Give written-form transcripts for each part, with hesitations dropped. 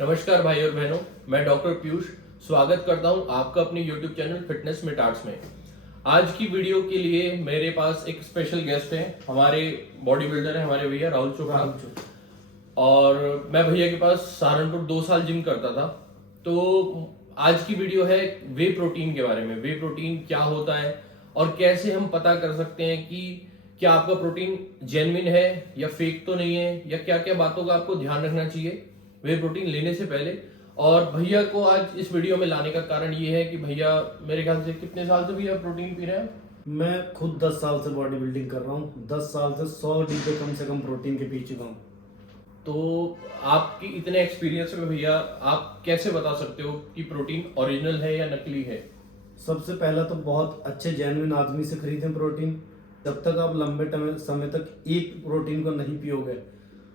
नमस्कार भाई और बहनों, मैं डॉक्टर पीयूष स्वागत करता हूं आपका अपने YouTube चैनल फिटनेस में टार्ट्स में। आज की वीडियो के लिए मेरे पास एक स्पेशल गेस्ट है, हमारे बॉडी बिल्डर है हमारे भैया राहुल चोपड़ा। और मैं भैया के पास सहारनपुर 2 साल जिम करता था। तो आज की वीडियो है वे प्रोटीन के बारे में। वे प्रोटीन क्या होता है और कैसे हम पता कर सकते हैं कि क्या आपका प्रोटीन जेन्युइन है या फेक तो नहीं है, या क्या क्या बातों का आपको ध्यान रखना चाहिए वे प्रोटीन लेने से पहले। और भैया को आज इस वीडियो में लाने का कारण ये है कि भैया मेरे ख्याल से कितने साल से भैया प्रोटीन पी रहे हैं? मैं खुद 10 साल से बॉडी बिल्डिंग कर रहा हूँ। 10 साल से 100 डिब्बे कम से कम प्रोटीन के पी चुका हूँ। तो आपकी इतने एक्सपीरियंस में भैया आप कैसे बता सकते हो कि प्रोटीन ओरिजिनल है या नकली है? सबसे पहला तो बहुत अच्छे जेन्युइन आदमी से खरीदें प्रोटीन। जब तक आप लंबे समय तक एक प्रोटीन को नहीं पियोगे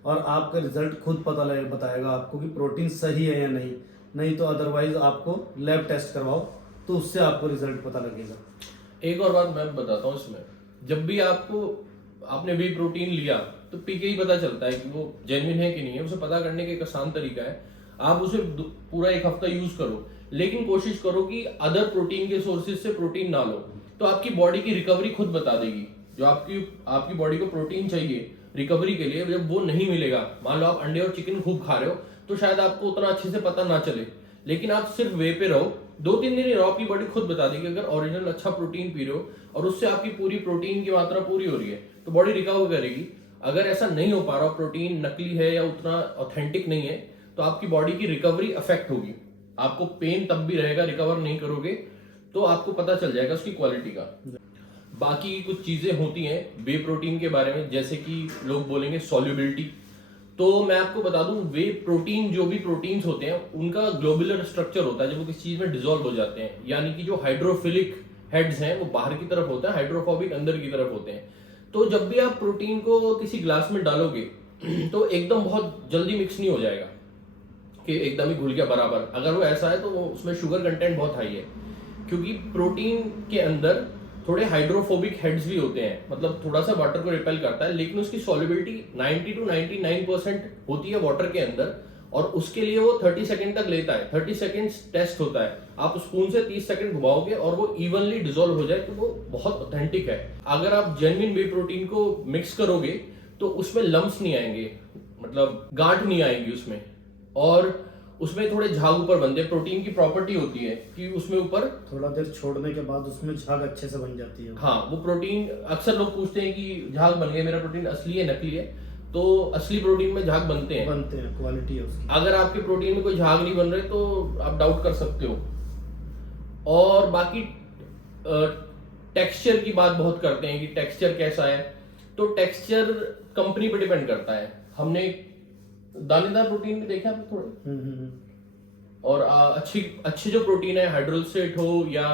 और आपका रिजल्ट खुद पता लगे बताएगा आपको कि प्रोटीन सही है या नहीं तो अदरवाइज आपको लैब टेस्ट करवाओ तो उससे आपको रिजल्ट पता लगेगा। एक और बात मैं बताता हूँ इसमें, जब भी आपने वे प्रोटीन लिया तो पी के ही पता चलता है कि वो जेन्युइन है कि नहीं है। उसे पता करने का एक आसान तरीका है, आप उसे पूरा 1 हफ्ता यूज करो, लेकिन कोशिश करो कि अदर प्रोटीन के सोर्सेज से प्रोटीन ना लो। तो आपकी बॉडी की रिकवरी खुद बता देगी। जो आपकी बॉडी को प्रोटीन चाहिए रिकवरी के लिए, जब वो नहीं मिलेगा, मान लो आप अंडे और चिकन खूब खा रहे हो तो शायद आपको उतना अच्छे से पता ना चले, लेकिन आप सिर्फ वे पे रहो, 2-3 दिन ही रहो, आपकी बॉडी खुद बता देगी। अगर ओरिजिनल अच्छा प्रोटीन पी रहे हो और उससे आपकी पूरी प्रोटीन की मात्रा पूरी हो रही है तो बॉडी रिकवर करेगी। अगर ऐसा नहीं हो पा रहा, प्रोटीन नकली है या उतना ऑथेंटिक नहीं है, तो आपकी बॉडी की रिकवरी अफेक्ट होगी। आपको पेन तब भी रहेगा, रिकवर नहीं करोगे, तो आपको पता चल जाएगा उसकी क्वालिटी का। बाकी कुछ चीजें होती हैं वे प्रोटीन के बारे में, जैसे कि लोग बोलेंगे सॉल्युबिलिटी। तो मैं आपको बता दूं, वे प्रोटीन जो भी प्रोटीन्स होते हैं उनका ग्लोबुलर स्ट्रक्चर होता है जब वो किसी चीज में डिसॉल्व हो जाते हैं। यानी कि जो हाइड्रोफिलिक हेड्स हैं वो बाहर की तरफ होता है, हाइड्रोफोबिक अंदर की तरफ होते हैं। तो जब भी आप प्रोटीन को किसी ग्लास में डालोगे तो एकदम बहुत जल्दी मिक्स नहीं हो जाएगा कि एकदम ही घुल गया बराबर। अगर वो ऐसा है तो उसमें शुगर कंटेंट बहुत हाई है, क्योंकि प्रोटीन के अंदर थोड़े हाइड्रोफोबिक हेड्स भी होते हैं, मतलब थोड़ा सा वाटर को रिपेल करता है, लेकिन उसकी सॉल्युबिलिटी 90 to 99% होती है वाटर के अंदर। और उसके लिए वो 30 सेकंड तक लेता है। 30 सेकंड्स टेस्ट होता है, आप स्पून से 30 सेकंड घुमाओगे और वो इवनली डिसॉल्व हो जाए तो वो बहुत ऑथेंटिक है। अगर आप जेन्युइन वे प्रोटीन को मिक्स करोगे तो उसमें लम्प्स नहीं आएंगे, मतलब गांठ नहीं आएंगी उसमें, और उसमें थोड़े झाग ऊपर बनते हैं। प्रोटीन की प्रॉपर्टी होती है कि उसमें ऊपर थोड़ा देर छोड़ने के बाद उसमें झाग अच्छे से बन जाती है। हाँ, वो प्रोटीन, अक्सर लोग पूछते हैं कि झाग बन गए, मेरा प्रोटीन असली है नकली है? तो असली प्रोटीन में झाग बनते हैं, क्वालिटी है उसकी। अगर आपके प्रोटीन में कोई झाग नहीं बन रहे तो आप डाउट कर सकते हो। और बाकी टेक्सचर की बात बहुत करते हैं कि टेक्सचर कैसा है, तो टेक्सचर कंपनी पे डिपेंड करता है। हमने दानेदार प्रोटीन भी देखा है थोड़े, और अच्छी जो प्रोटीन है, हाइड्रोलिसेट हो या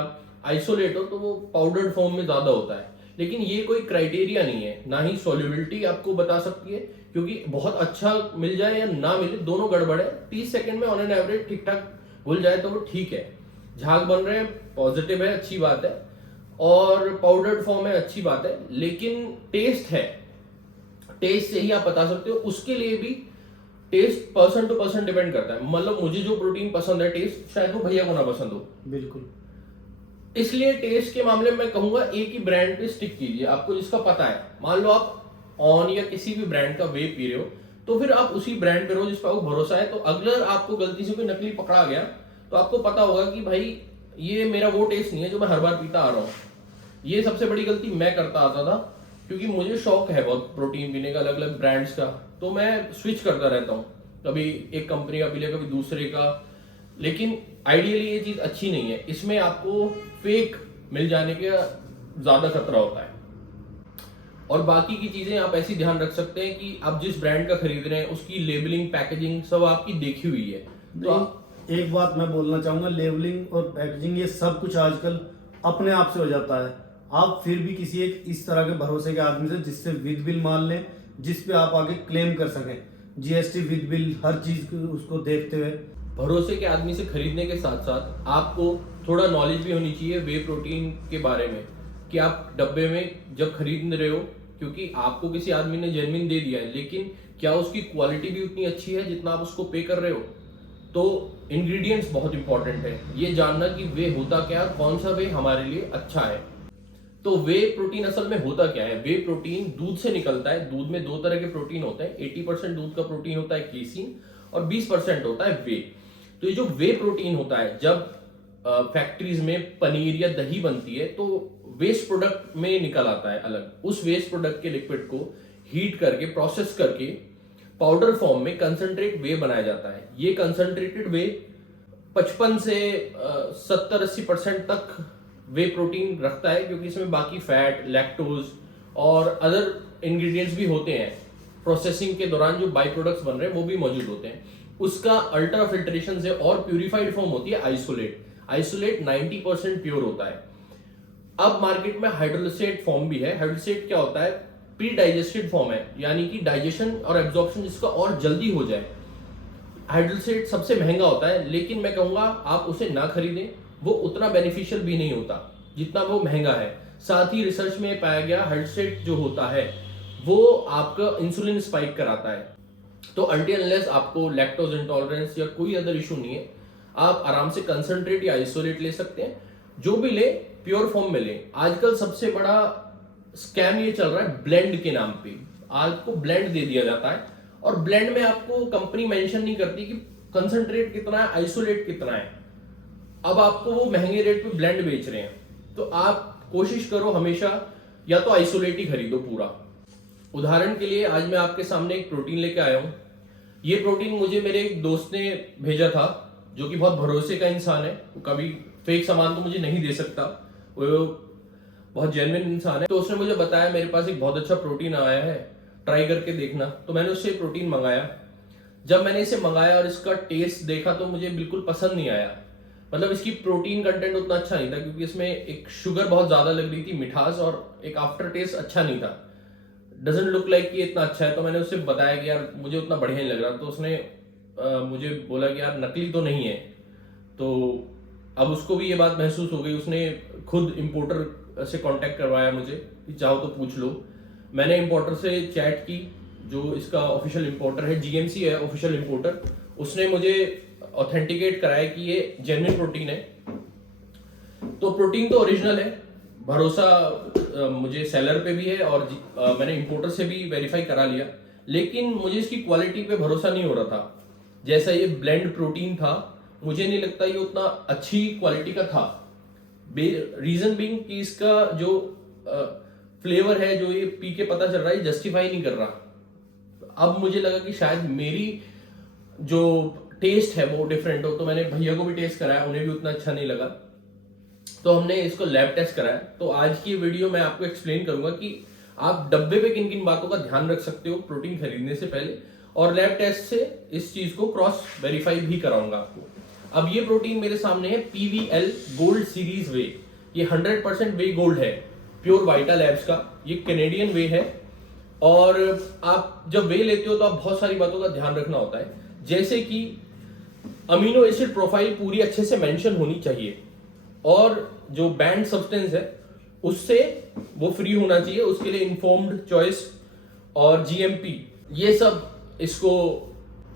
आइसोलेट हो, तो वो पाउडर्ड फॉर्म में ज्यादा होता है। लेकिन ये कोई क्राइटेरिया नहीं है, ना ही सॉल्युबिलिटी आपको बता सकती है, क्योंकि बहुत अच्छा मिल जाए या ना मिले दोनों गड़बड़ है। 30 सेकंड में ऑन एन एवरेज ठीक ठाक घुल जाए तो वो ठीक है। झाग बन रहे हैं, पॉजिटिव है, अच्छी बात है, और पाउडर्ड फॉर्म है, अच्छी बात है। लेकिन टेस्ट है, टेस्ट से ही आप बता सकते हो। उसके लिए भी taste person to person depend करता है। मतलब मुझे जो प्रोटीन पसंद है टेस्ट, शायद वो भैया को ना पसंद हो। बिल्कुल। इसलिए टेस्ट के मामले में मैं कहूंगा एक ही ब्रांड पे स्टिक कीजिए, आपको जिसका पता है। मान लो आप ऑन या किसी भी ब्रांड का वे पी रहे हो तो फिर आप उसी ब्रांड पे रहो जिस पर आपको भरोसा है। तो अगर आपको गलती से कोई नकली पकड़ा गया तो आपको पता होगा कि भाई ये मेरा वो टेस्ट नहीं है जो मैं हर बार पीता आ रहा हूँ। ये सबसे बड़ी गलती मैं करता आता था, क्योंकि मुझे शौक है बहुत प्रोटीन पीने का, अलग अलग ब्रांड्स का, तो मैं स्विच करता रहता हूँ, कभी एक कंपनी का पी लिया, कभी दूसरे का। लेकिन आइडियली ये चीज अच्छी नहीं है, इसमें आपको फेक मिल जाने का ज्यादा खतरा होता है। और बाकी की चीजें आप ऐसी ध्यान रख सकते हैं कि आप जिस ब्रांड का खरीद रहे हैं उसकी लेबलिंग, पैकेजिंग सब आपकी देखी हुई है। तो आप एक बात मैं बोलना चाहूंगा, लेबलिंग और पैकेजिंग ये सब कुछ आजकल अपने आप से हो जाता है। आप फिर भी किसी एक इस तरह के भरोसे के आदमी से जिससे विद बिल मान लें, जिस पे आप आगे क्लेम कर सकें, जीएसटी विद बिल, हर चीज उसको देखते हुए। भरोसे के आदमी से खरीदने के साथ साथ आपको थोड़ा नॉलेज भी होनी चाहिए वे प्रोटीन के बारे में, कि आप डब्बे में जब खरीद रहे हो, क्योंकि आपको किसी आदमी ने जेन्युइन दे दिया है, लेकिन क्या उसकी क्वालिटी भी उतनी अच्छी है जितना आप उसको पे कर रहे हो? तो इंग्रेडिएंट्स बहुत इंपॉर्टेंट है, ये जानना कि वे होता क्या है, कौन सा वे हमारे लिए अच्छा है। तो वे प्रोटीन असल में होता क्या है? वे प्रोटीन दूध से निकलता है। दूध में दो तरह के प्रोटीन होते हैं। 80% दूध का प्रोटीन होता है केसीन और 20% होता है वे। तो ये जो वे प्रोटीन होता है, जब फैक्ट्रीज में पनीर या दही बनती है तो वेस्ट प्रोडक्ट में निकल आता है अलग। उस वेस्ट प्रोडक्ट के लिक्विड को हीट करके प्रोसेस करके पाउडर फॉर्म में कंसंट्रेट वे बनाया जाता है। ये कंसंट्रेटेड वे 55 से 70-80% तक वे प्रोटीन रखता है, क्योंकि इसमें बाकी फैट, लैक्टोज और अदर इंग्रेडिएंट्स भी होते हैं। प्रोसेसिंग के दौरान जो बाई प्रोडक्ट्स बन रहे हैं वो भी मौजूद होते हैं। उसका अल्ट्रा फिल्ट्रेशन से और प्यूरिफाइड फॉर्म होती है आइसोलेट। आइसोलेट 90% प्योर होता है। अब मार्केट में हाइड्रोलिसेट फॉर्म भी है। हाइड्रोलिसेट क्या होता है? प्री डाइजेस्टेड फॉर्म है, यानी कि डाइजेशन और एब्जॉर्प्शन जिसका और जल्दी हो जाए। हाइड्रोलिसेट सबसे महंगा होता है, लेकिन मैं कहूंगा आप उसे ना खरीदें। वो उतना बेनिफिशियल भी नहीं होता जितना वो महंगा है। साथ ही रिसर्च में पाया गया हाइड्रोलिसेट जो होता है वो आपका इंसुलिन स्पाइक कराता है। तो अनटिल अनलेस आपको लैक्टोज इंटॉलरेंस या कोई अदर इशू नहीं है, आप आराम से कंसंट्रेट या आइसोलेट ले सकते हैं। जो भी ले प्योर फॉर्म में ले। आजकल सबसे बड़ा स्कैम ये चल रहा है ब्लेंड के नाम पे। आपको ब्लेंड दे दिया जाता है और ब्लेंड में आपको कंपनी मेंशन नहीं करती कि कंसंट्रेट कितना है, आइसोलेट कितना है। अब आपको वो महंगे रेट पे ब्लेंड बेच रहे हैं, तो आप कोशिश करो हमेशा या तो आइसोलेट ही खरीदो पूरा। उदाहरण के लिए आज मैं आपके सामने एक प्रोटीन लेके आया हूं। ये प्रोटीन मुझे मेरे एक दोस्त ने भेजा था, जो कि बहुत भरोसे का इंसान है। वो कभी फेक सामान तो मुझे नहीं दे सकता, वो बहुत जेन्युइन इंसान है। तो उसने मुझे बताया मेरे पास एक बहुत अच्छा प्रोटीन आया है, ट्राई करके देखना। तो मैंने उससे प्रोटीन मंगाया। जब मैंने इसे मंगाया और इसका टेस्ट देखा तो मुझे बिल्कुल पसंद नहीं आया। मतलब इसकी प्रोटीन कंटेंट उतना अच्छा नहीं था, क्योंकि इसमें एक शुगर बहुत ज्यादा लग रही थी, मिठास, और एक आफ्टर टेस्ट अच्छा नहीं था। डजंट लुक लाइक कि इतना अच्छा है। तो मैंने उससे बताया कि यार मुझे उतना बढ़िया नहीं लग रहा। तो उसने मुझे बोला कि यार नकली तो नहीं है। तो अब उसको भी ये बात महसूस हो गई। उसने खुद इंपोर्टर से कांटेक्ट करवाया मुझे कि चाहो तो पूछ लो। मैंने इंपोर्टर से चैट की, जो इसका ऑफिशियल इंपोर्टर है, जीएमसी है ऑफिशियल इंपोर्टर। उसने मुझे ऑथेंटिकेट कराया कि ये जेन्युइन प्रोटीन है। तो प्रोटीन तो ओरिजिनल है, भरोसा मुझे सेलर पे भी है और मैंने इंपोर्टर से भी वेरीफाई करा लिया। लेकिन मुझे इसकी क्वालिटी पे भरोसा नहीं हो रहा था। जैसा ये ब्लेंड प्रोटीन था, मुझे नहीं लगता ये उतना अच्छी क्वालिटी का था। रीजन बीइंग कि इसका जो फ्लेवर है, जो ये पी के पता चल रहा है, जस्टिफाई नहीं कर रहा। अब मुझे लगा कि शायद मेरी जो टेस्ट है वो डिफरेंट हो। तो मैंने भैया को भी टेस्ट कराया, उन्हें भी उतना अच्छा नहीं लगा। तो हमने इसको लैब टेस्ट कराया। तो आज की वीडियो में आपको एक्सप्लेन करूंगा कि आप डब्बे पे किन किन बातों का ध्यान रख सकते हो प्रोटीन खरीदने से पहले, और लैब टेस्ट से इस चीज को क्रॉस वेरीफाई भी कराऊंगा आपको। अब ये प्रोटीन मेरे सामने है PVL गोल्ड सीरीज वे। ये 100% वे गोल्ड है, प्योर वाइटा लैब्स का। ये कैनेडियन वे है। और आप जब वे लेते हो तो आप बहुत सारी बातों का ध्यान रखना होता है, जैसे कि अमीनो एसिड प्रोफाइल पूरी अच्छे से मेंशन होनी चाहिए, और जो बैंड सब्सटेंस है उससे वो फ्री होना चाहिए। उसके लिए इन्फॉर्म्ड चॉइस और GMP ये सब इसको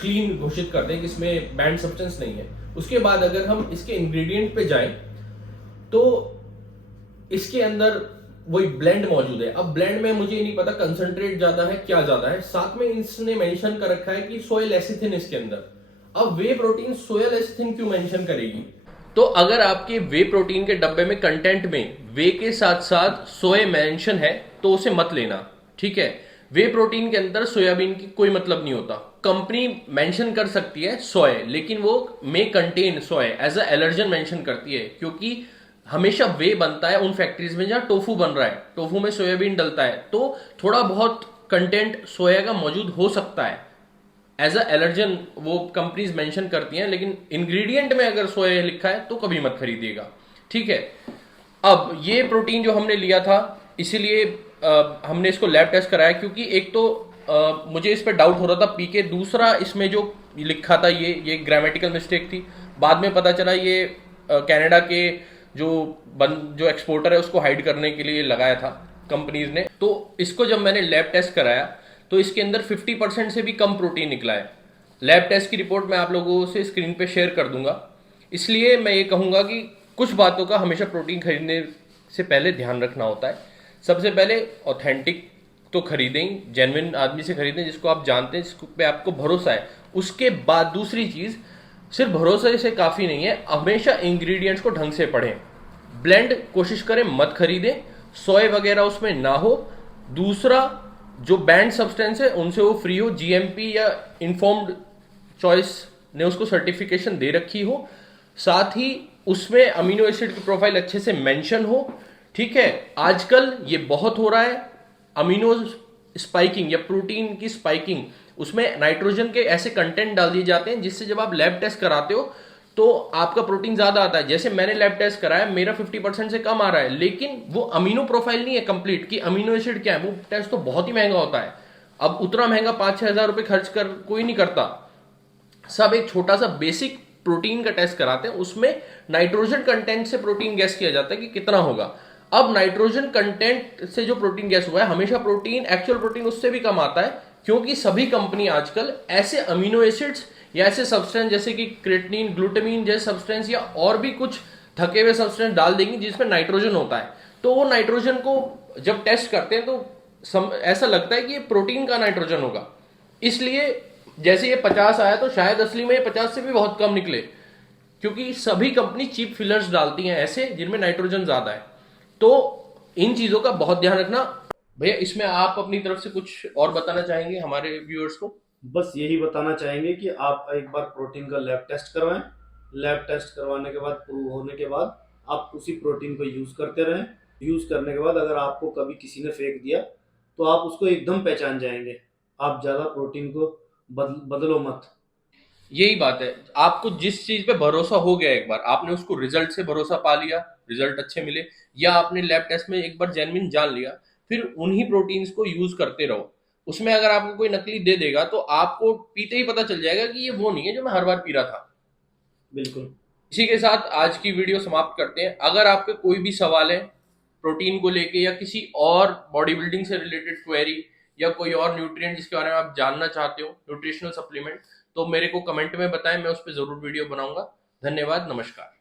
क्लीन घोषित करते हैं कि इसमें बैंड सब्सटेंस नहीं है। उसके बाद अगर हम इसके इंग्रेडिएंट पे जाएं तो इसके अंदर वही ब्लेंड मौजूद है। अब ब्लेंड में मुझे नहीं पता कंसंट्रेट ज्यादा है क्या ज्यादा है। साथ में इसने मेंशन कर रखा है कि सोया लेसिथिन इसके अंदर। अब वे प्रोटीन सोया लेसिथिन क्यों मेंशन करेगी? तो अगर आपके वे प्रोटीन के डब्बे में कंटेंट में वे के साथ साथ सोया मेंशन है तो उसे मत लेना, ठीक है। वे प्रोटीन के अंदर सोयाबीन की कोई मतलब नहीं होता। कंपनी मेंशन कर सकती है सोया, लेकिन वो may contain soya as a allergen mention करती है, क्योंकि हमेशा वे बनता है उन फैक्ट्रीज में जहां टोफू बन रहा है। टोफू में सोयाबीन डलता है, तो थोड़ा बहुत कंटेंट सोया का मौजूद हो सकता है। एज अ एलर्जन वो कंपनीज मेंशन करती हैं, लेकिन इंग्रेडिएंट में अगर सोया लिखा है तो कभी मत खरीदिएगा, ठीक है। अब ये प्रोटीन जो हमने लिया था, इसीलिए हमने इसको लैब टेस्ट कराया, क्योंकि एक तो मुझे इस पर डाउट हो रहा था पी के। दूसरा, इसमें जो लिखा था ये ग्रामेटिकल मिस्टेक थी। बाद में पता चला ये कनाडा के जो एक्सपोर्टर है उसको हाइड करने के लिए लगाया था कंपनीज ने। तो इसको जब मैंने लैब टेस्ट कराया तो इसके अंदर 50% से भी कम प्रोटीन निकला है। लैब टेस्ट की रिपोर्ट मैं आप लोगों से स्क्रीन पे शेयर कर दूंगा। इसलिए मैं ये कहूँगा कि कुछ बातों का हमेशा प्रोटीन खरीदने से पहले ध्यान रखना होता है। सबसे पहले ऑथेंटिक तो खरीदें, जेन्युइन आदमी से खरीदें जिसको आप जानते हैं, जिस पे आपको भरोसा है। उसके बाद दूसरी चीज़, सिर्फ भरोसे से काफ़ी नहीं है, हमेशा इंग्रेडिएंट्स को ढंग से पढ़ें। ब्लेंड कोशिश करें मत खरीदें, सोए वगैरह उसमें ना हो। दूसरा, जो बैंड सब्सटेंस है उनसे वो फ्री हो, जीएमपी या इन्फॉर्म्ड चॉइस ने उसको सर्टिफिकेशन दे रखी हो। साथ ही उसमें अमीनो एसिड की प्रोफाइल अच्छे से मेंशन हो। ठीक है, आजकल ये बहुत हो रहा है, अमीनो स्पाइकिंग या प्रोटीन की स्पाइकिंग, उसमें नाइट्रोजन के ऐसे कंटेंट डाल दिए जाते हैं जिससे जब आप लैब टेस्ट कराते हो तो आपका प्रोटीन ज्यादा आता है। जैसे मैंने लैब टेस्ट कराया, मेरा 50% से कम आ रहा है, लेकिन वो अमीनो प्रोफाइल नहीं है कंप्लीट कि अमीनो एसिड क्या है। वो टेस्ट तो बहुत ही महंगा होता है। अब उतना महंगा 5-6 हजार रुपए खर्च कर कोई नहीं करता। सब एक छोटा सा बेसिक प्रोटीन का टेस्ट कराते हैं, उसमें नाइट्रोजन कंटेंट से प्रोटीन गैस किया जाता है कि कितना होगा। अब नाइट्रोजन कंटेंट से जो प्रोटीन गैस हुआ है, हमेशा प्रोटीन, एक्चुअल प्रोटीन उससे भी कम आता है, क्योंकि सभी कंपनी आजकल ऐसे अमीनो एसिड्स या ऐसे सब्सटेंस जैसे कि क्रेटिनिन, ग्लूटामिन जैसे सब्सटेंस या और भी कुछ थके हुए सब्सटेंस डाल देंगी जिसमें नाइट्रोजन होता है। तो वो नाइट्रोजन को जब टेस्ट करते हैं तो ऐसा लगता है कि ये प्रोटीन का नाइट्रोजन होगा। इसलिए जैसे ये 50 आया तो शायद असली में ये 50 से भी बहुत कम निकले, क्योंकि सभी कंपनी चीप फिलर्स डालती हैं ऐसे जिनमें नाइट्रोजन ज्यादा है। तो इन चीजों का बहुत ध्यान रखना। भैया, इसमें आप अपनी तरफ से कुछ और बताना चाहेंगे हमारे व्यूअर्स को? बस यही बताना चाहेंगे कि आप एक बार प्रोटीन का लैब टेस्ट करवाएं। लैब टेस्ट करवाने के बाद, प्रूव होने के बाद, आप उसी प्रोटीन को यूज़ करते रहें। यूज़ करने के बाद अगर आपको कभी किसी ने फेंक दिया तो आप उसको एकदम पहचान जाएंगे। आप ज़्यादा प्रोटीन को बदलो मत। यही बात है, आपको जिस चीज पे भरोसा हो गया, एक बार आपने उसको रिजल्ट से भरोसा पा लिया, रिजल्ट अच्छे मिले, या आपने लैब टेस्ट में एक बार जेन्युइन जान लिया, फिर उन्हीं प्रोटीन्स को यूज करते रहो। उसमें अगर आपको कोई नकली दे देगा तो आपको पीते ही पता चल जाएगा कि ये वो नहीं है जो मैं हर बार पी रहा था। बिल्कुल। इसी के साथ आज की वीडियो समाप्त करते हैं। अगर आपके कोई भी सवाल है प्रोटीन को लेके, या किसी और बॉडी बिल्डिंग से रिलेटेड क्वेरी, या कोई और न्यूट्रिएंट जिसके बारे में आप जानना चाहते हो, न्यूट्रिशनल सप्लीमेंट, तो मेरे को कमेंट में बताएं, मैं उस पर जरूर वीडियो बनाऊंगा। धन्यवाद, नमस्कार।